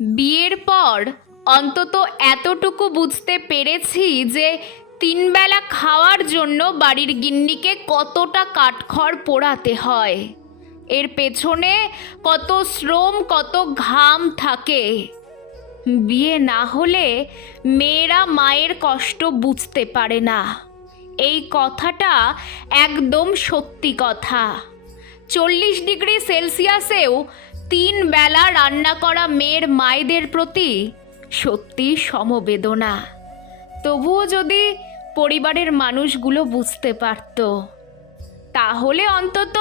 বিয়ের পর অন্তত এতটুকু বুঝতে পেরেছি যে তিনবেলা খাওয়ার জন্য বাড়ির গিন্নিকে কতটা কাঠখড় পোড়াতে হয়। এর পেছনে কত শ্রম, কত ঘাম থাকে। বিয়ে না হলে মেয়েরা মায়ের কষ্ট বুঝতে পারে না। এই কথাটা একদম সত্যি কথা। চল্লিশ ডিগ্রি সেলসিয়াসেও তিন বেলা রান্না করা মেয়ের মায়েদের প্রতি সত্যি সমবেদনা। তবুও যদি পরিবারের মানুষগুলো বুঝতে পারত, তাহলে অন্তত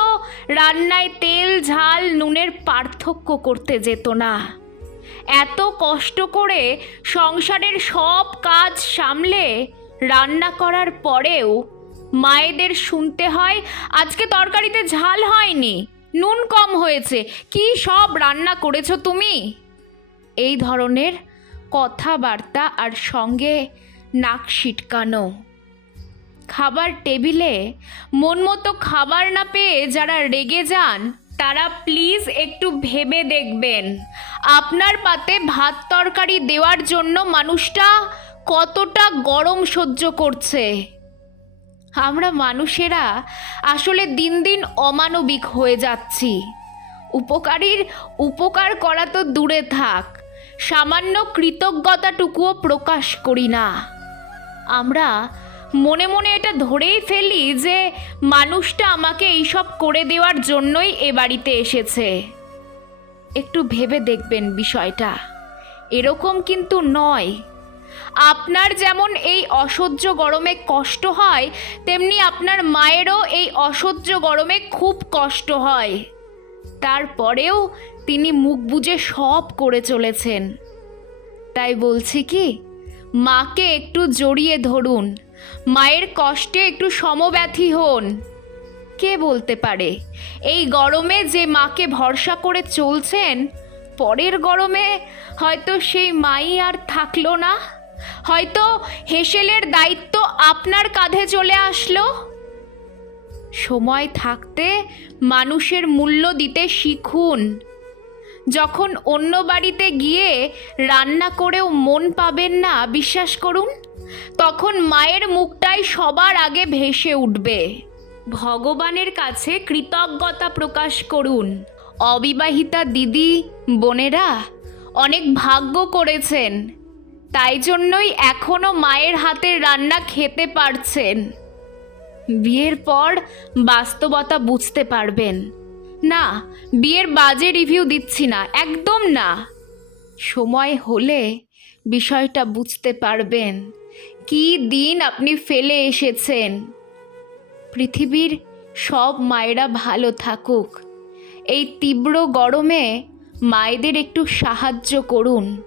রান্নায় তেল, ঝাল, নুনের পার্থক্য করতে যেত না। এত কষ্ট করে সংসারের সব কাজ সামলে রান্না করার পরেও মায়েদের শুনতে হয়, আজকে তরকারিতে ঝাল হয়নি। নুন কম হয়েছে। কি সব রান্না করেছ তুমি? এই ধরনের কথাবার্তা আর সঙ্গে নাক সিটকানো। খাবার টেবিলে মন মতো খাবার না পেয়ে যারা রেগে যান, তারা প্লিজ একটু ভেবে দেখবেন। আপনার পাতে ভাত তরকারি দেওয়ার জন্য মানুষটা কতটা গরম সহ্য করছে। আমরা মানুষেরা আসলে দিন দিন অমানবিক হয়ে যাচ্ছি। উপকারীর উপকার করা তো দূরে থাক, সামান্য কৃতজ্ঞতাটুকুও প্রকাশ করি না। আমরা মনে মনে এটা ধরেই ফেলি যে মানুষটা আমাকে এইসব করে দেওয়ার জন্যই এ বাড়িতে এসেছে। একটু ভেবে দেখবেন বিষয়টা। এরকম কিন্তু নয়। আপনার যেমন এই অসহ্য গরমে কষ্ট হয়, তেমনি আপনার মায়েরও এই অসহ্য গরমে খুব কষ্ট হয়। তারপরেও তিনি মুখ বুজে সব করে চলেছেন। তাই বলছি কি, মাকে একটু জড়িয়ে ধরুন, মায়ের কষ্টে একটু সমব্যথী হন। কে বলতে পারে, এই গরমে যে মাকে ভরসা করে চলছেন, পরের গরমে হয়তো সেই মাই আর থাকল না। হয়তো হেসেলের দায়িত্ব আপনার কাঁধে চলে আসলো? সময় থাকতে মানুষের মূল্য দিতে শিখুন। যখন অন্য বাড়িতে গিয়ে রান্না করেও মন পাবেন না, বিশ্বাস করুন, তখন মায়ের মুখটাই সবার আগে ভেসে উঠবে। ভগবানের কাছে কৃতজ্ঞতা প্রকাশ করুন। অবিবাহিতা দিদি, বোনেরা অনেক ভাগ্য করেছেন। তাই জন্যই এখনও মায়ের হাতের রান্না খেতে পারছেন। বিয়ের পর বাস্তবতা বুঝতে পারবেন। না, বিয়ের বাজে রিভিউ দিচ্ছি না, একদম না। সময় হলে বিষয়টা বুঝতে পারবেন। কি দিন আপনি ফেলে এসেছেন। পৃথিবীর সব মায়েরা ভালো থাকুক। এই তীব্র গরমে মায়েদের একটু সাহায্য করুন।